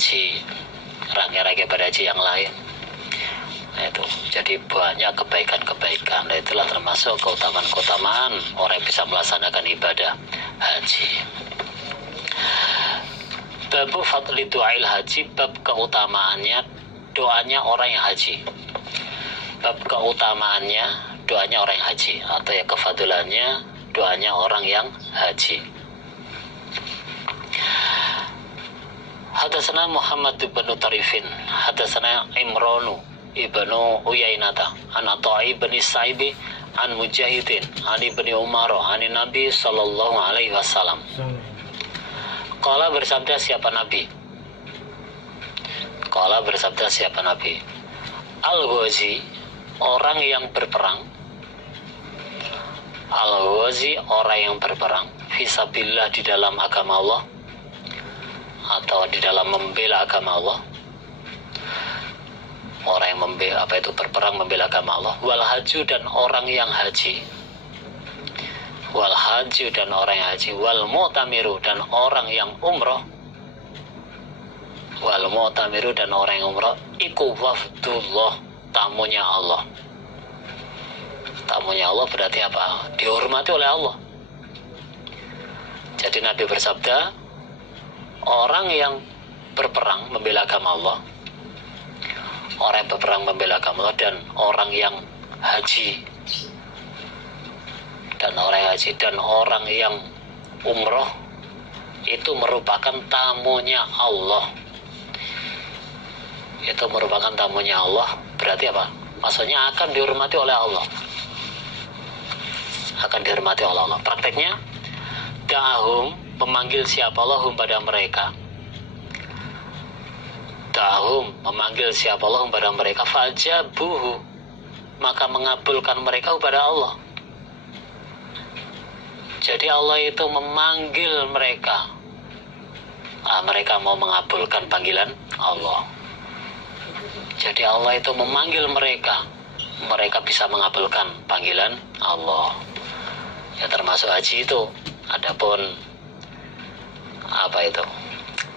haji, rangkaian ibadah haji yang lain. Nah, itu jadi banyak kebaikan-kebaikan. Nah, itulah termasuk keutamaan-keutamaan orang yang bisa melaksanakan ibadah haji. Bab fadli du'ail haji, bab keutamaannya doanya orang yang haji. Bab keutamaannya doanya orang yang haji, atau ya kefadulannya doanya orang yang haji. Hadatsana Muhammad bin Tarifin, hadatsana Imranu ibnu Uyainata, an Atha'i bin Saibi, an Mujahidin, an Ibni Umar, an Nabi sallallahu alaihi wasallam. Qala bersabda siapa Nabi? Qala bersabda siapa Nabi? Al-Ghazi, orang yang berperang. Al-Ghazi, orang yang berperang fisabilillah, di dalam agama Allah atau di dalam membela agama Allah. Orang yang berperang membela agama Allah. Wal haju, dan orang yang haji. Wal haju, dan orang yang haji. Wal mu'tamiru, dan orang yang umroh. Wal mu'tamiru, dan orang yang umroh. Iku wafdullah, tamunya Allah. Tamunya Allah berarti apa? Dihormati oleh Allah. Jadi Nabi bersabda, orang yang berperang membela agama Allah, orang yang berperang membela agama Allah, dan orang yang haji, dan orang yang umroh, itu merupakan tamunya Allah. Itu merupakan tamunya Allah. Berarti apa? Maksudnya akan dihormati oleh Allah. Akan dihormati oleh Allah. Prakteknya, da'ahum, memanggil siapa Allahum pada mereka. Da'ahum, memanggil siapa Allahum pada mereka. Fajabuhu, maka mengabulkan mereka kepada Allah. Jadi Allah itu memanggil mereka. Mereka mau mengabulkan panggilan Allah. Jadi Allah itu memanggil mereka. Mereka bisa mengabulkan panggilan Allah. Ya, termasuk haji itu. Adapun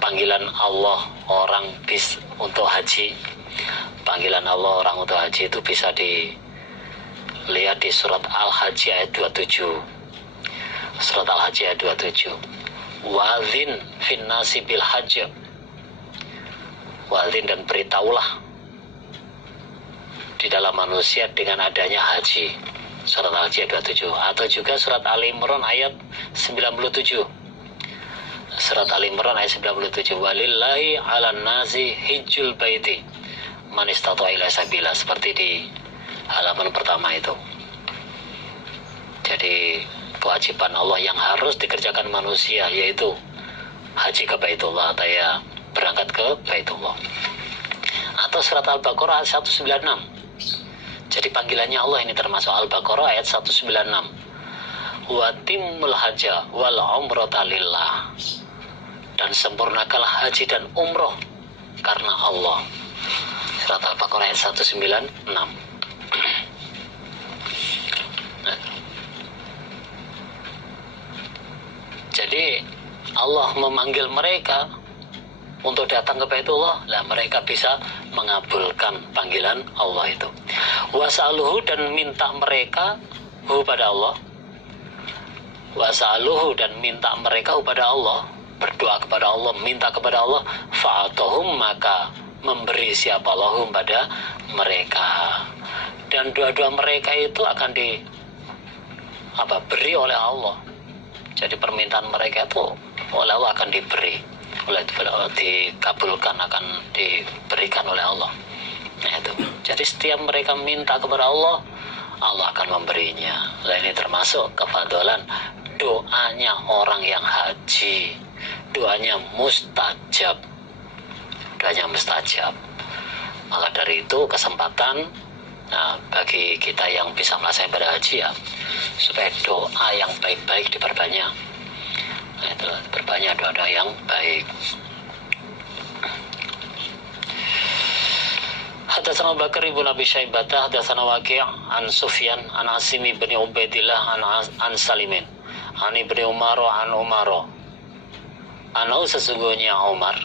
panggilan Allah orang untuk haji. Panggilan Allah orang untuk haji itu bisa dilihat di surat Al-Hajj ayat 27. Surat Al-Hajj ayat 27. Wa'adzin fin nasi bil hajj. Wa'adzin, dan beritahulah di dalam manusia dengan adanya haji. Surat Al-Hajj ayat 27. Atau juga surat Al-Imran ayat 97. Surat Al-Imran ayat 97. Walillahi 'alan nasi hijjul baiti man istata'a ilaihi sabila, seperti di halaman pertama itu. Jadi kewajiban Allah yang harus dikerjakan manusia, yaitu haji ke Baitullah, atau ya berangkat ke Baitullah. Atau surat Al-Baqarah ayat 196. Jadi panggilannya Allah ini termasuk Al-Baqarah ayat 196. Wa timmul hajja wal umrata lillah, dan sempurnakanlah haji dan umroh karena Allah. Surat Al-Baqarah ayat 196. Jadi Allah memanggil mereka untuk datang ke Baitullah, lah mereka bisa mengabulkan panggilan Allah itu. Wasa'aluhu, dan minta mereka kepada Allah. Wasa'aluhu, dan minta mereka kepada Allah, berdoa kepada Allah, minta kepada Allah. Fa'atohum, maka memberi siapa Allahum pada mereka. Dan doa-doa mereka itu akan beri oleh Allah. Jadi permintaan mereka itu oleh Allah akan diberi, dikabulkan, akan diberikan oleh Allah. Nah itu. Jadi setiap mereka minta kepada Allah, Allah akan memberinya. Nah ini termasuk kefadolan doanya orang yang haji. Doanya mustajab. Doanya mustajab. Maka dari itu kesempatan bagi kita yang bisa melaksanakan ibadah haji, ya, supaya doa yang baik-baik diperbanyak. Nah, itu berbanyak doa-doa yang baik. Hadatsana Abu Bakar ibn Abi Syaibah, hadatsana Waqi' an Sufyan an Asim bin Ubaidillah an Salimin an Ibnu Umar an Umar. Sesungguhnya Umar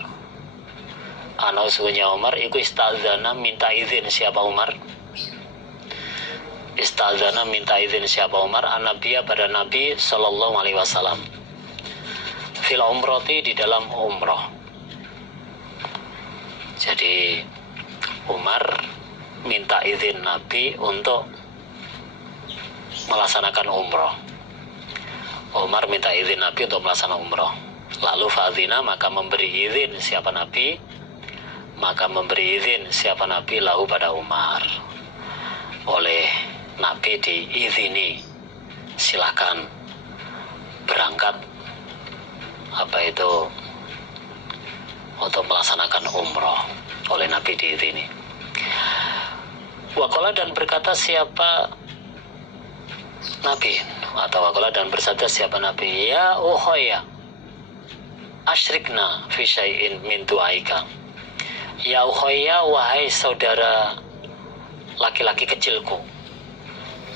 Ana sunya Umar iku istazana minta izin siapa Umar? Istazana minta izin siapa Umar? An-Nabiya pada Nabi sallallahu alaihi wasallam. Fil umrati di dalam umroh. Jadi Umar minta izin Nabi untuk melaksanakan umroh. Umar minta izin Nabi untuk melaksanakan umroh. Lalu fa'adzina maka memberi izin siapa Nabi? Maka memberi izin siapa Nabi lahu pada Umar. Oleh Nabi diizini, silakan berangkat untuk melaksanakan umroh. Oleh Nabi diizini. Waqala dan berkata siapa Nabi, atau waqala dan bersabda siapa Nabi, ya ukhaya asyrikna fi syai'in min du'aika. Ya ukhaya, wahai saudara laki-laki kecilku.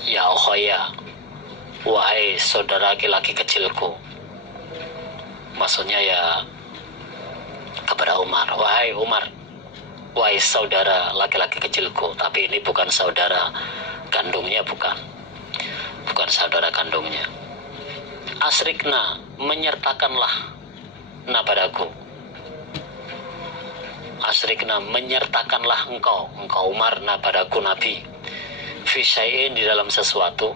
Ya ukhaya, wahai saudara laki-laki kecilku. Maksudnya ya kepada Umar, wahai Umar, wahai saudara laki-laki kecilku. Tapi ini bukan saudara kandungnya, bukan saudara kandungnya. Asrikna, menyertakanlah na padaku. Asrikna, menyertakanlah engkau Umar na padaku Nabi. Fi syai'in di dalam sesuatu.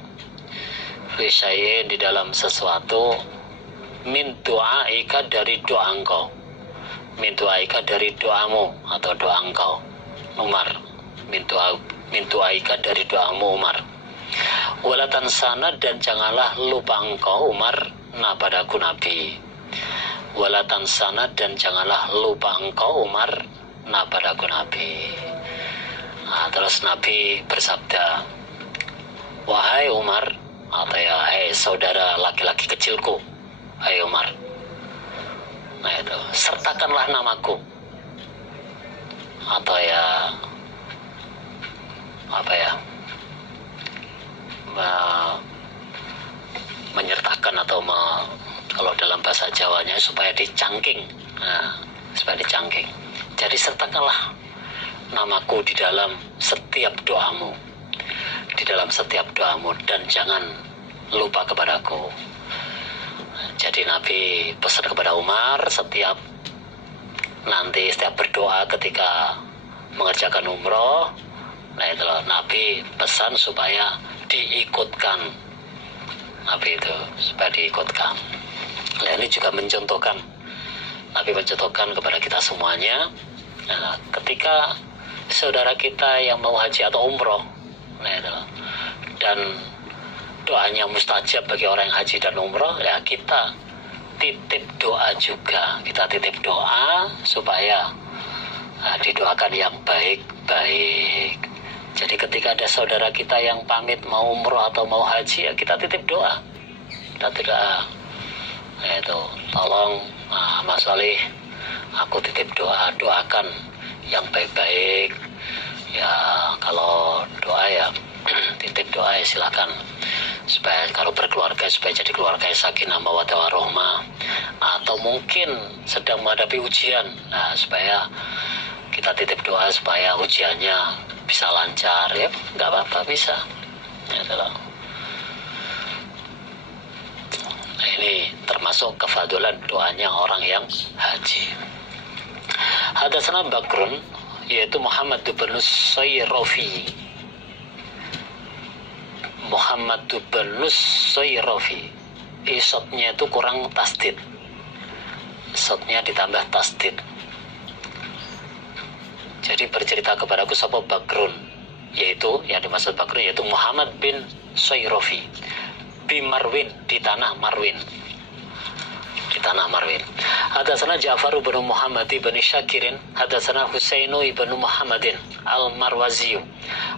Fi syai'in di dalam sesuatu. Min du'aika dari doa engkau. Min du'aika dari doamu atau doa engkau Umar. Min du'aika dari doamu Umar. Walatan sana dan janganlah lupa engkau Umar na padaku Nabi. Walatan sana dan janganlah lupa engkau Umar na padaku Nabi. Nah, terus Nabi bersabda, wahai Umar, atau ya hei saudara laki-laki kecilku, hai Umar, nah itu sertakanlah namaku, atau ya menyertakan atau kalau dalam bahasa Jawanya supaya dicangking. Nah, supaya dicangking. Jadi sertakanlah namaku di dalam setiap doamu. Di dalam setiap doamu dan jangan lupa kepadaku. Jadi Nabi pesan kepada Umar setiap berdoa ketika mengerjakan umroh. Nah itulah Nabi pesan supaya diikutkan. Nabi itu supaya diikutkan. Nah ini juga mencontohkan, Nabi mencontohkan kepada kita semuanya. Nah, ketika saudara kita yang mau haji atau umroh, nah itulah, dan doanya mustajab bagi orang yang haji dan umroh, ya kita titip doa juga. Kita titip doa supaya didoakan yang baik-baik. Jadi ketika ada saudara kita yang pamit mau umroh atau mau haji, ya kita titip doa. Kita tidak, itu tolong Mas Salih, aku titip doa, doakan yang baik-baik. Ya kalau doa ya titip doa ya silakan. Supaya kalau berkeluarga supaya jadi keluarga yang sakinah mawaddah warahmah, atau mungkin sedang menghadapi ujian, nah supaya kita titip doa supaya ujiannya bisa lancar, ya nggak apa-apa, bisa ya, itulah. Nah ini termasuk kefadulan doanya orang yang haji. Hadatsana Bakrun, yaitu Muhammad bin Sayrafi. Muhammad bin Sayrafi, isotnya itu kurang tasdid, isotnya ditambah tasdid. Jadi bercerita kepadaku sapa Bakrun, yaitu yang dimaksud Bakrun yaitu Muhammad bin Sayrafi bi Marwin, di tanah Marwin, di tanah Marwin. Hadatsana Ja'far bin Muhammad bin Syakirin, hadatsana Husainu bin Muhammadin al-Marwazi,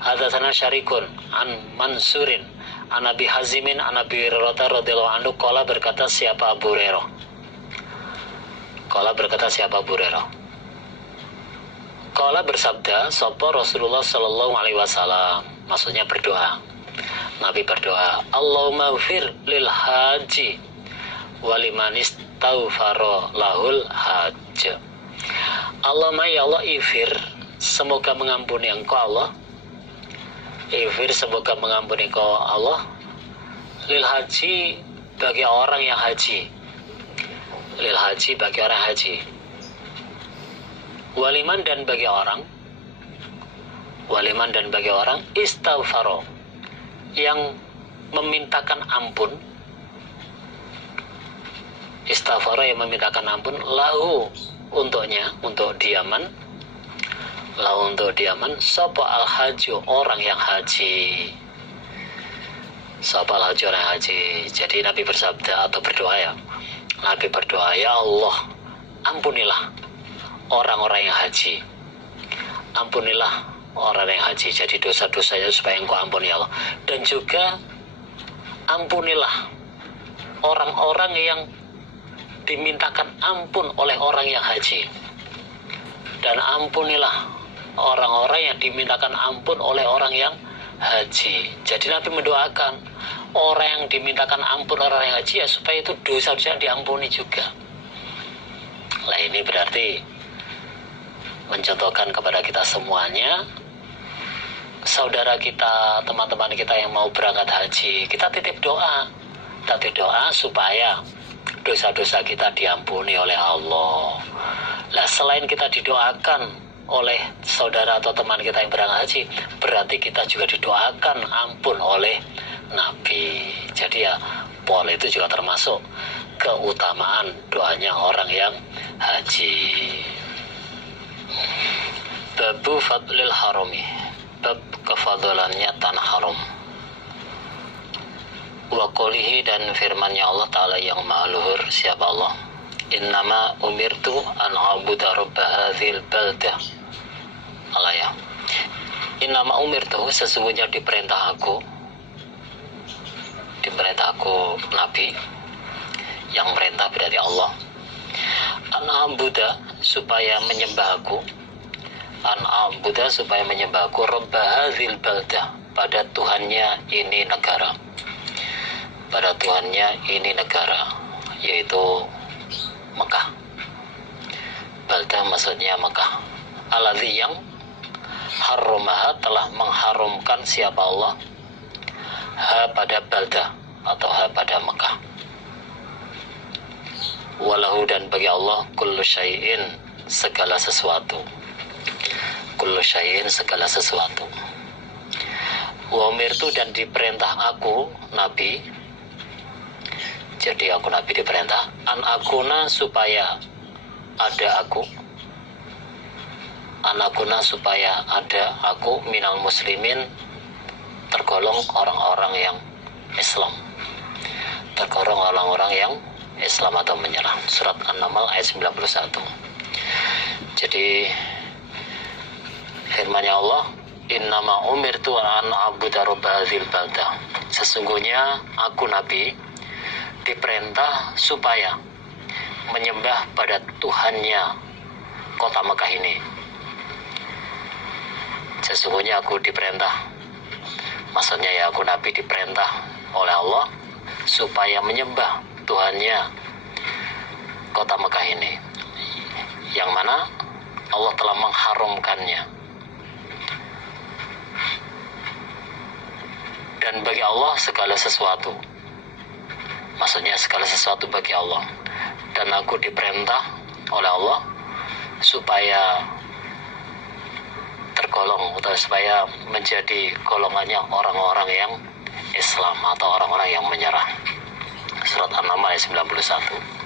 hadatsana Syarikun an Mansurin an Abi Hazimin an Abi Hurairah radhiyallahu anhu qala berkata siapa Abu Hurairah. Qala berkata siapa Abu Hurairah. Qala bersabda sapa Rasulullah sallallahu alaihi wasallam, maksudnya berdoa. Nabi berdoa, Allahumma ghfir lil haji waliman istaghfara lahul hajj. Allahumma ya Allah ifir, semoga mengampuni engkau Allah. Ifir, semoga mengampuni engkau Allah. Lil haji, bagi orang yang haji. Lil haji, bagi orang haji. Waliman, dan bagi orang. Waliman, dan bagi orang istaghfaro, yang memintakan ampun. Istaghfaro, yang memintakan ampun, lahu, untuknya, untuk diaman. Lahu, untuk diaman, sapa al haju, orang yang haji. Sapa al haju, orang yang haji. Jadi Nabi bersabda atau berdoa ya, Nabi berdoa, ya Allah, ampunilah orang-orang yang haji. Ampunilah orang yang haji, jadi dosa-dosanya supaya engkau ampuni ya Allah. Dan juga ampunilah orang-orang yang dimintakan ampun oleh orang yang haji. Dan ampunilah orang-orang yang dimintakan ampun oleh orang yang haji. Jadi Nabi mendoakan orang yang dimintakan ampun orang yang haji ya, supaya itu dosa-dosa diampuni juga. Nah, ini berarti mencontohkan kepada kita semuanya, saudara kita, teman-teman kita yang mau berangkat haji, kita titip doa supaya dosa-dosa kita diampuni oleh Allah. Nah, selain kita didoakan oleh saudara atau teman kita yang berangkat haji, berarti kita juga didoakan ampun oleh Nabi. Jadi ya, pola itu juga termasuk keutamaan doanya orang yang haji. Babu fadlil harami, bab kefadalannya tanah haram. Wa qolihi, dan firmannya Allah Ta'ala yang maha luhur, siapa Allah, innama umirtu an a'buda rabba hadzal baldah. Allah ya, innama umirtu, sesungguhnya diperintah aku Nabi, yang merintah berarti Allah, an a'buda, supaya menyembah aku, rabba hadzal baldah, pada Tuhannya ini negara, yaitu Mekah. Baldah maksudnya Mekah. Alladzi, yang harramaha, telah mengharamkan siapa Allah, ha pada baldah atau ha pada Mekah. Walahu, dan bagi Allah, kullu syai'in, segala sesuatu. Kullu syai'in, segala sesuatu. Wa umirtu, dan diperintah aku Nabi, jadi aku Nabi diperintah, an akuna, supaya ada aku, minal muslimin, tergolong orang-orang yang Islam, atau menyerah. Surat An-Naml ayat 91. Jadi firman-Nya Allah, innama umirtu an a'budu rabba hadzal baldah, sesungguhnya aku Nabi diperintah supaya menyembah pada Tuhannya kota Mekah ini. Sesungguhnya aku diperintah, maksudnya ya, aku Nabi diperintah oleh Allah supaya menyembah Tuhannya kota Mekah ini, yang mana Allah telah mengharamkannya. Dan bagi Allah segala sesuatu, maksudnya segala sesuatu bagi Allah. Dan aku diperintah oleh Allah supaya tergolong, atau supaya menjadi golongannya orang-orang yang Islam atau orang-orang yang menyerah. Surat An-Naml ayat 91.